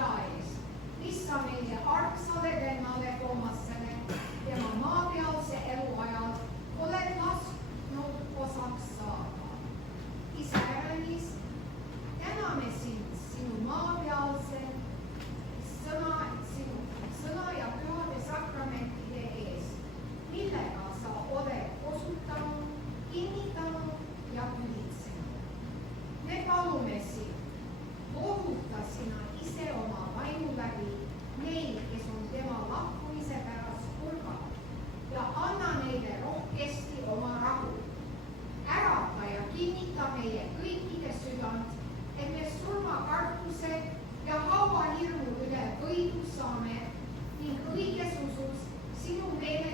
Ida ees. Issa meie armsale vennale Toomasele tema maapealse eluajal oled lasknud osaks saada. Iseäranis täname sind sinu maapealse sõna ja pühade sakramentide ees, millega sa oled osutanud, kinnitanud ja ülitsenud. Me palume sind, loovuta sina ise oma vaimu läbi neid, kes on tema lahkumise pärast kurvad ja anna neile rohkesti oma rahu. Ärata ja kinnita meie kõikide südant, et me surmakartuse ja hauahirmu üle võidu saame ning õiges usus sinu meele